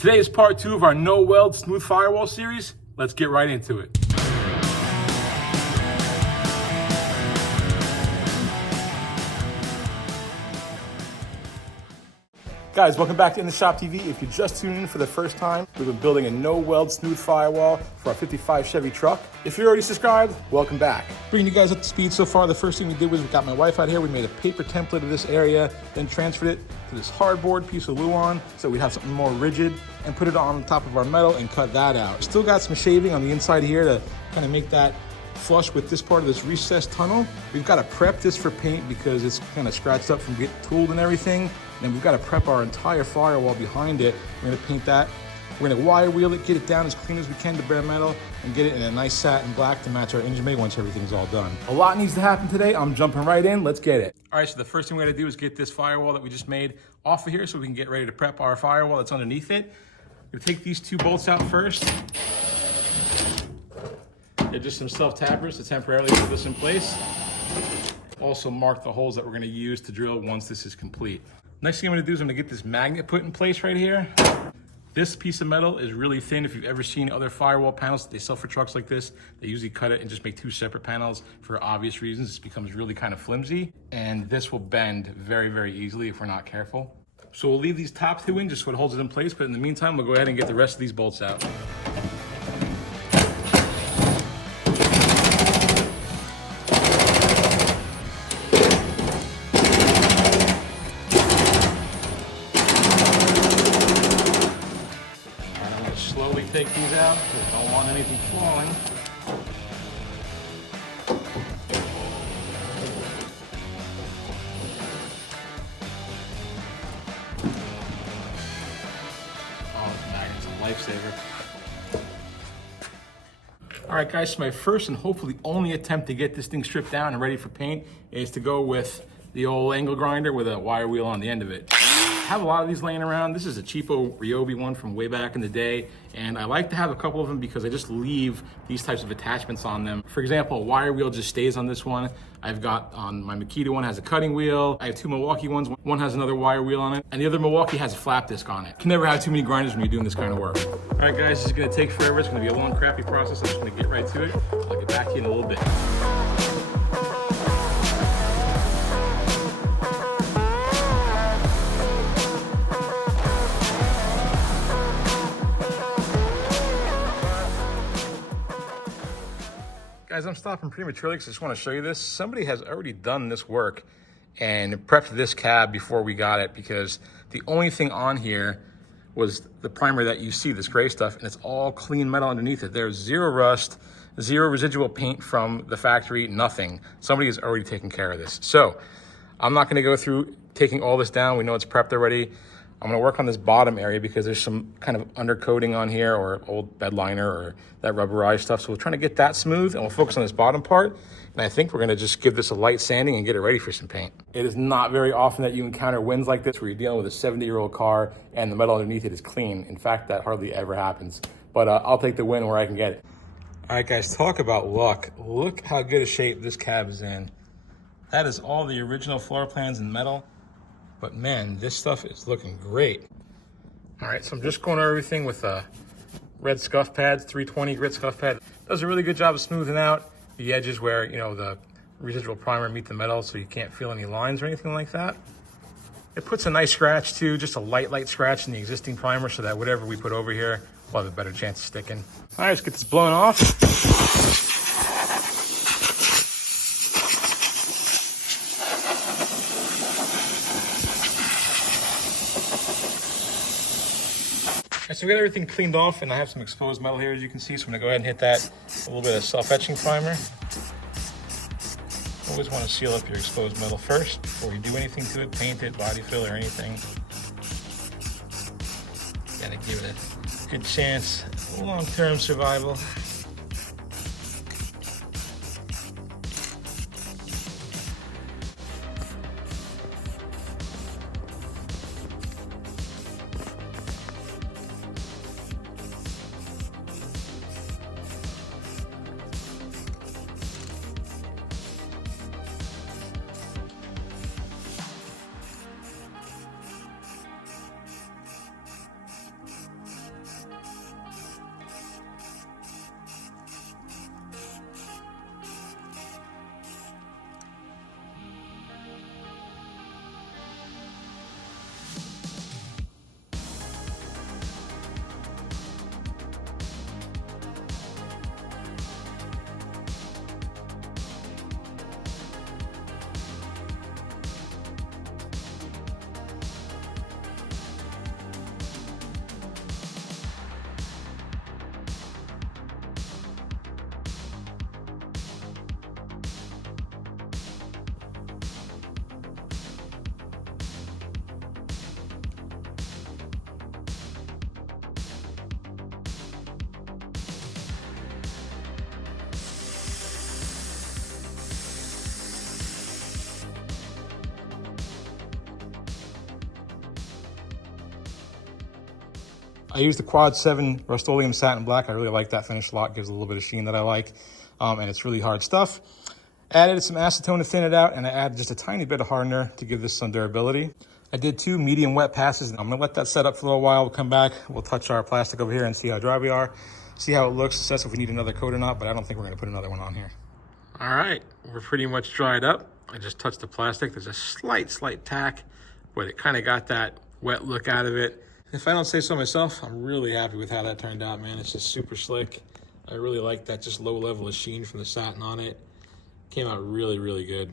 Today is part 2 of our no weld smooth firewall series. Let's get right into it. Guys, welcome back to In the Shop TV. If you're just tuning in for the first time, we've been building a no-weld smooth firewall for our 55 Chevy truck. If you're already subscribed, welcome back. Bringing you guys up to speed so far, the first thing we did was we got my wife out here. We made a paper template of this area, then transferred it to this hardboard piece of Luan so we have something more rigid, and put it on top of our metal and cut that out. Still got some shaving on the inside here to kind of make that flush with this part of this recessed tunnel. We've got to prep this for paint because it's kind of scratched up from getting tooled and everything. And we've got to prep our entire firewall behind it. We're gonna paint that. We're gonna wire wheel it, get it down as clean as we can to bare metal, and get it in a nice satin black to match our engine bay once everything's all done. A lot needs to happen today. I'm jumping right in, let's get it. All right, so the first thing we're gonna do is get this firewall that we just made off of here so we can get ready to prep our firewall that's underneath it. We're gonna take these 2 bolts out first. They're just some self-tappers to temporarily put this in place. Also mark the holes that we're gonna use to drill once this is complete. Next thing I'm gonna do is I'm gonna get this magnet put in place right here. This piece of metal is really thin. If you've ever seen other firewall panels that they sell for trucks like this, they usually cut it and just make 2 separate panels for obvious reasons. It becomes really kind of flimsy, and this will bend very, very easily if we're not careful. So we'll leave these top 2 in just so it holds it in place, but in the meantime, we'll go ahead and get the rest of these bolts out. Take these out because I don't want anything falling. Oh, this magnet's a lifesaver. All right, guys, so my first and hopefully only attempt to get this thing stripped down and ready for paint is to go with the old angle grinder with a wire wheel on the end of it. I have a lot of these laying around. This is a cheapo Ryobi one from way back in the day, and I like to have a couple of them because I just leave these types of attachments on them. For example, a wire wheel just stays on this one. I've got on my Makita one has a cutting wheel. I have 2 Milwaukee ones. One has another wire wheel on it, and the other Milwaukee has a flap disc on it. Can never have too many grinders when you're doing this kind of work. All right, guys, this is gonna take forever. It's gonna be a long, crappy process. I'm just gonna get right to it. I'll get back to you in a little bit. Guys, I'm stopping prematurely because I just want to show you this. Somebody has already done this work and prepped this cab before we got it because the only thing on here was the primer that you see, this gray stuff, and it's all clean metal underneath it. There's 0 rust, 0 residual paint from the factory, nothing. Somebody has already taken care of this. So I'm not going to go through taking all this down. We know it's prepped already. I'm gonna work on this bottom area because there's some kind of undercoating on here or old bed liner or that rubberized stuff. So we're trying to get that smooth and we'll focus on this bottom part. And I think we're gonna just give this a light sanding and get it ready for some paint. It is not very often that you encounter wins like this where you're dealing with a 70-year-old car and the metal underneath it is clean. In fact, that hardly ever happens. But I'll take the win where I can get it. All right, guys, talk about luck. Look how good a shape this cab is in. That is all the original floor plans in metal. But man, this stuff is looking great. All right, so I'm just going over everything with a red scuff pad, 320 grit scuff pad. Does a really good job of smoothing out the edges where, you know, the residual primer meet the metal so you can't feel any lines or anything like that. It puts a nice scratch too, just a light scratch in the existing primer so that whatever we put over here will have a better chance of sticking. All right, let's get this blown off. So we got everything cleaned off and I have some exposed metal here as you can see, so I'm gonna go ahead and hit that a little bit of self-etching primer. Always want to seal up your exposed metal first before you do anything to it, paint it, body fill or anything. Gotta give it a good chance of long-term survival. I used the Quad 7 Rust-Oleum Satin Black. I really like that finish a lot. Gives a little bit of sheen that I like. And it's really hard stuff. Added some acetone to thin it out, and I added just a tiny bit of hardener to give this some durability. I did 2 medium wet passes. I'm gonna let that set up for a little while. We'll come back, we'll touch our plastic over here and see how dry we are, see how it looks, assess if we need another coat or not, but I don't think we're gonna put another one on here. All right, we're pretty much dried up. I just touched the plastic. There's a slight tack, but it kind of got that wet look out of it. If I don't say so myself, I'm really happy with how that turned out, man. It's just super slick. I really like that just low level of sheen from the satin on it. Came out really good.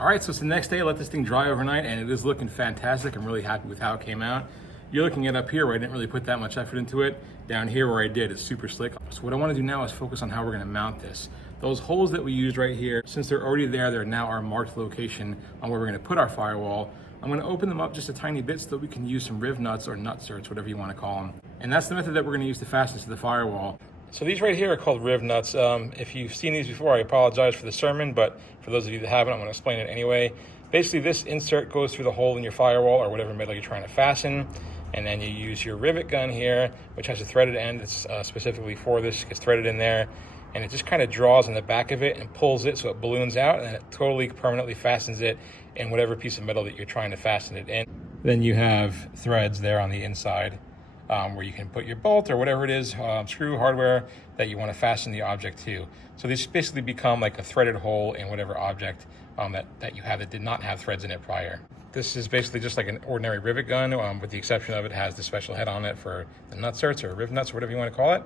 All right, so it's the next day. I let this thing dry overnight, and it is looking fantastic. I'm really happy with how it came out. You're looking at up here where I didn't really put that much effort into it. Down here where I did, it's super slick. So what I want to do now is focus on how we're going to mount this. Those holes that we used right here, since they're already there, they're now our marked location on where we're going to put our firewall. I'm going to open them up just a tiny bit so that we can use some rivnuts or nut certs, whatever you want to call them. And that's the method that we're going to use to fasten this to the firewall. So these right here are called rivnuts. If you've seen these before, I apologize for the sermon, but for those of you that haven't, I'm going to explain it anyway. Basically, this insert goes through the hole in your firewall or whatever metal you're trying to fasten, and then you use your rivet gun here, which has a threaded end that's specifically for this. It gets threaded in there, and it just kind of draws on the back of it and pulls it so it balloons out, and then it totally permanently fastens it in whatever piece of metal that you're trying to fasten it in. Then you have threads there on the inside. Where you can put your bolt or whatever it is, screw, hardware that you want to fasten the object to. So these basically become like a threaded hole in whatever object that you have that did not have threads in it prior. This is basically just like an ordinary rivet gun, with the exception of it has the special head on it for the nut certs or rivnuts or whatever you want to call it.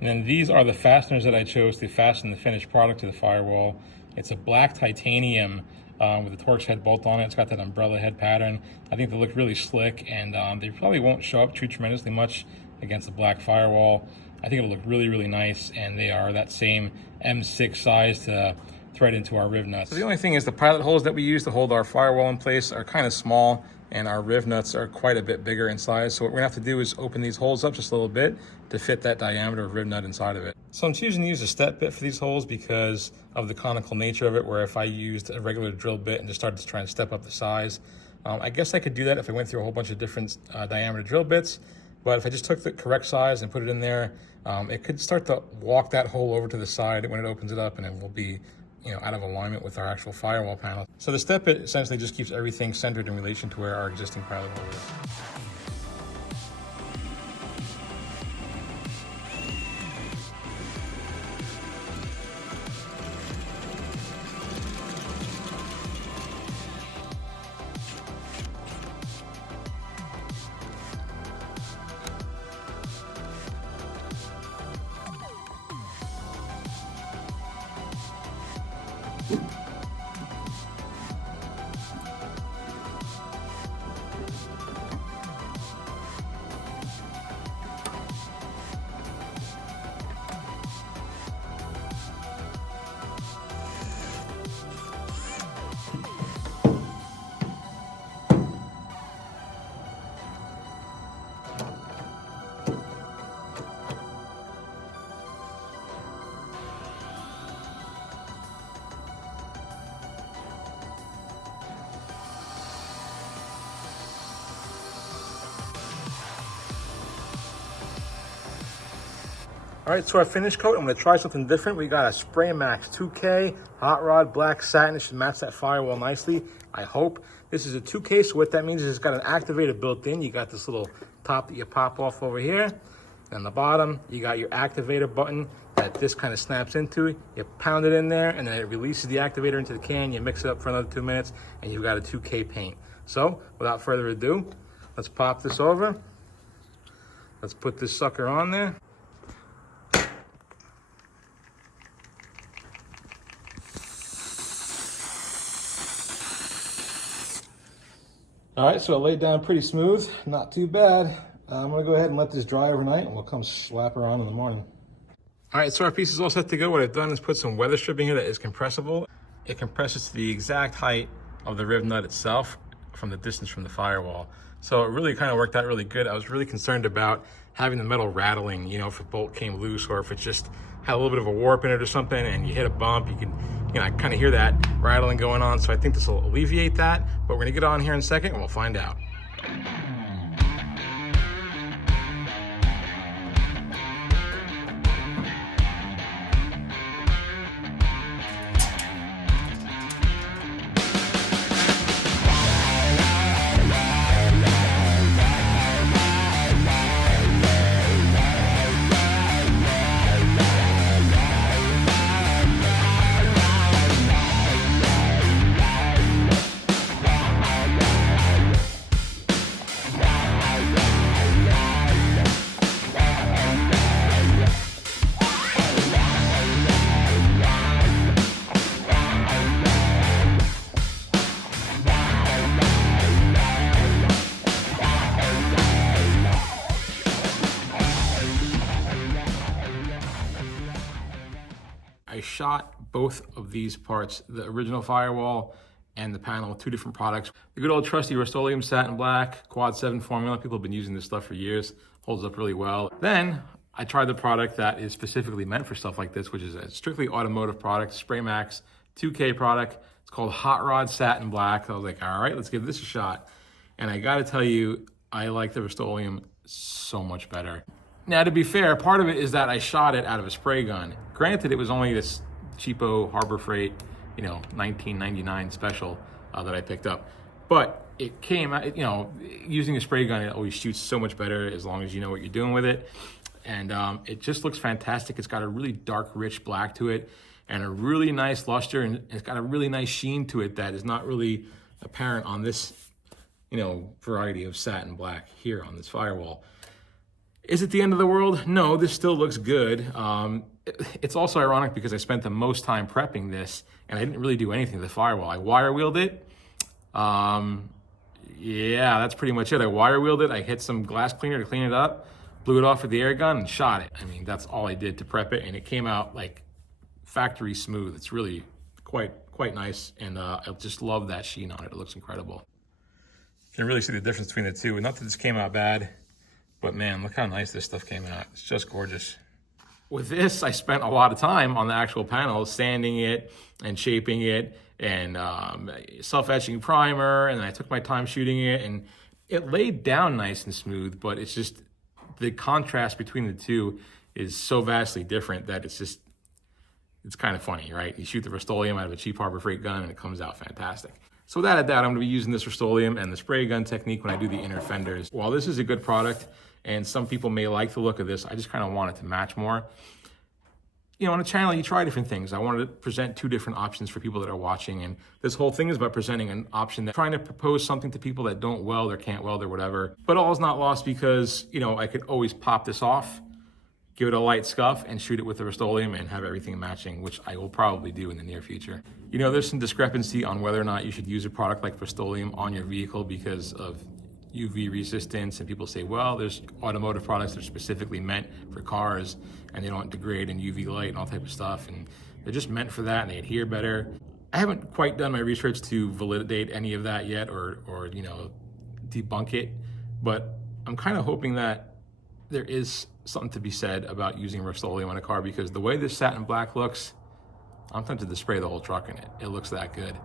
And then these are the fasteners that I chose to fasten the finished product to the firewall. It's a black titanium with a Torx head bolt on it. It's got that umbrella head pattern. I think they look really slick, and they probably won't show up too tremendously much against the black firewall. I think it'll look really nice, and they are that same M6 size to thread into our rivnuts. So the only thing is the pilot holes that we use to hold our firewall in place are kind of small, and our rivnuts are quite a bit bigger in size. So what we're gonna have to do is open these holes up just a little bit to fit that diameter of rivnut inside of it. So I'm choosing to use a step bit for these holes because of the conical nature of it, where if I used a regular drill bit and just started to try and step up the size, I guess I could do that if I went through a whole bunch of different diameter drill bits. But if I just took the correct size and put it in there, it could start to walk that hole over to the side when it opens it up, and it will be out of alignment with our actual firewall panel. So the step bit essentially just keeps everything centered in relation to where our existing pilot hole is. All right, so our finish coat, I'm gonna try something different. We got a Spray Max 2K hot rod black satin. It should match that firewall nicely, I hope. This is a 2K, so what that means is it's got an activator built in. You got this little top that you pop off over here. And the bottom, you got your activator button that this kind of snaps into. You pound it in there, and then it releases the activator into the can. You mix it up for another 2 minutes, and you've got a 2K paint. So, without further ado, let's pop this over. Let's put this sucker on there. All right, so it laid down pretty smooth, not too bad. I'm gonna go ahead and let this dry overnight and we'll come slap her on in the morning. All right, so our piece is all set to go. What I've done is put some weather stripping here that is compressible. It compresses to the exact height of the riv nut itself from the distance from the firewall. So it really kind of worked out really good. I was really concerned about having the metal rattling, you know, if a bolt came loose or if it just had a little bit of a warp in it or something and you hit a bump, you can, you know, I kind of hear that rattling going on. So I think this will alleviate that, but we're gonna get on here in a second and we'll find out. I shot both of these parts, the original firewall and the panel, two different products. The good old trusty Rust-Oleum satin black, quad 7 formula. People have been using this stuff for years, holds up really well. Then I tried the product that is specifically meant for stuff like this, which is a strictly automotive product, Spray Max 2K product. It's called Hot Rod Satin Black. I was like, all right, let's give this a shot. And I gotta tell you, I like the Rust-Oleum so much better. Now, to be fair, part of it is that I shot it out of a spray gun. Granted, it was only this cheapo Harbor Freight, you know, $19.99 special that I picked up. But it came out, you know, using a spray gun, it always shoots so much better as long as you know what you're doing with it. And it just looks fantastic. It's got a really dark, rich black to it and a really nice luster, and it's got a really nice sheen to it that is not really apparent on this, you know, variety of satin black here on this firewall. Is it the end of the world? No, this still looks good. It's also ironic because I spent the most time prepping this and I didn't really do anything to the firewall. I wire wheeled it. Yeah, that's pretty much it. I wire wheeled it. I hit some glass cleaner to clean it up, blew it off with the air gun and shot it. I mean, that's all I did to prep it, and it came out like factory smooth. It's really quite nice, and I just love that sheen on it. It looks incredible. You can really see the difference between the two. Not that this came out bad, but man, look how nice this stuff came out. It's just gorgeous. With this, I spent a lot of time on the actual panel, sanding it and shaping it and self-etching primer, and then I took my time shooting it, and it laid down nice and smooth, but it's just the contrast between the two is so vastly different that it's kind of funny, right? You shoot the Rust-Oleum out of a cheap Harbor Freight gun and it comes out fantastic. So without a doubt, I'm gonna be using this Rust-Oleum and the spray gun technique when I do the inner fenders. While this is a good product, and some people may like the look of this, I just kind of want it to match more. You know, on a channel, you try different things. I wanted to present two different options for people that are watching, and this whole thing is about presenting an option, trying to propose something to people that don't weld or can't weld or whatever. But all is not lost because, you know, I could always pop this off, give it a light scuff, and shoot it with the Rust-Oleum and have everything matching, which I will probably do in the near future. You know, there's some discrepancy on whether or not you should use a product like Rust-Oleum on your vehicle because of UV resistance, and people say, well, there's automotive products that are specifically meant for cars and they don't degrade in UV light and all type of stuff, and they're just meant for that and they adhere better. I haven't quite done my research to validate any of that yet or you know, debunk it, but I'm kind of hoping that there is something to be said about using Rust-Oleum on a car, because the way this satin black looks, I'm tempted to spray the whole truck in it. It looks that good.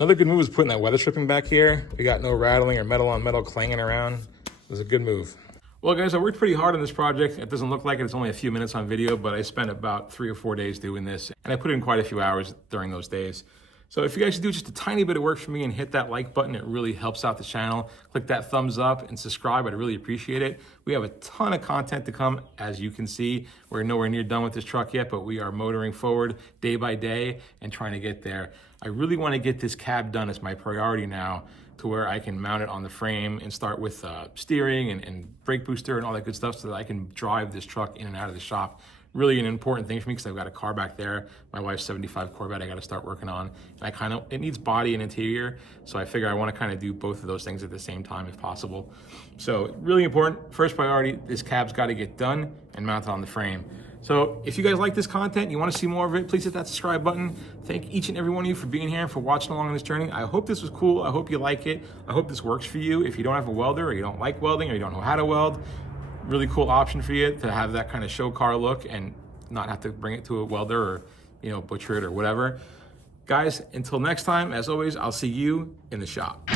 Another good move is putting that weather stripping back here. We got no rattling or metal on metal clanging around. It was a good move. Well guys, I worked pretty hard on this project. It doesn't look like it, it's only a few minutes on video, but I spent about 3 or 4 days doing this, and I put in quite a few hours during those days. So if you guys do just a tiny bit of work for me and hit that like button, it really helps out the channel. Click that thumbs up and subscribe, I'd really appreciate it. We have a ton of content to come, as you can see. We're nowhere near done with this truck yet, but we are motoring forward day by day and trying to get there. I really want to get this cab done as my priority now, to where I can mount it on the frame and start with steering and brake booster and all that good stuff, so that I can drive this truck in and out of the shop really an important thing for me because I've got a car back there. My wife's 75 Corvette I got to start working on. And it needs body and interior. So I figure I want to kind of do both of those things at the same time if possible. So really important, first priority, this cab's got to get done and mounted on the frame. So if you guys like this content, you want to see more of it, please hit that subscribe button. Thank each and every one of you for being here and for watching along on this journey. I hope this was cool. I hope you like it. I hope this works for you. If you don't have a welder, or you don't like welding, or you don't know how to weld, really cool option for you to have that kind of show car look and not have to bring it to a welder or, you know, butcher it or whatever. Guys, until next time, as always, I'll see you in the shop.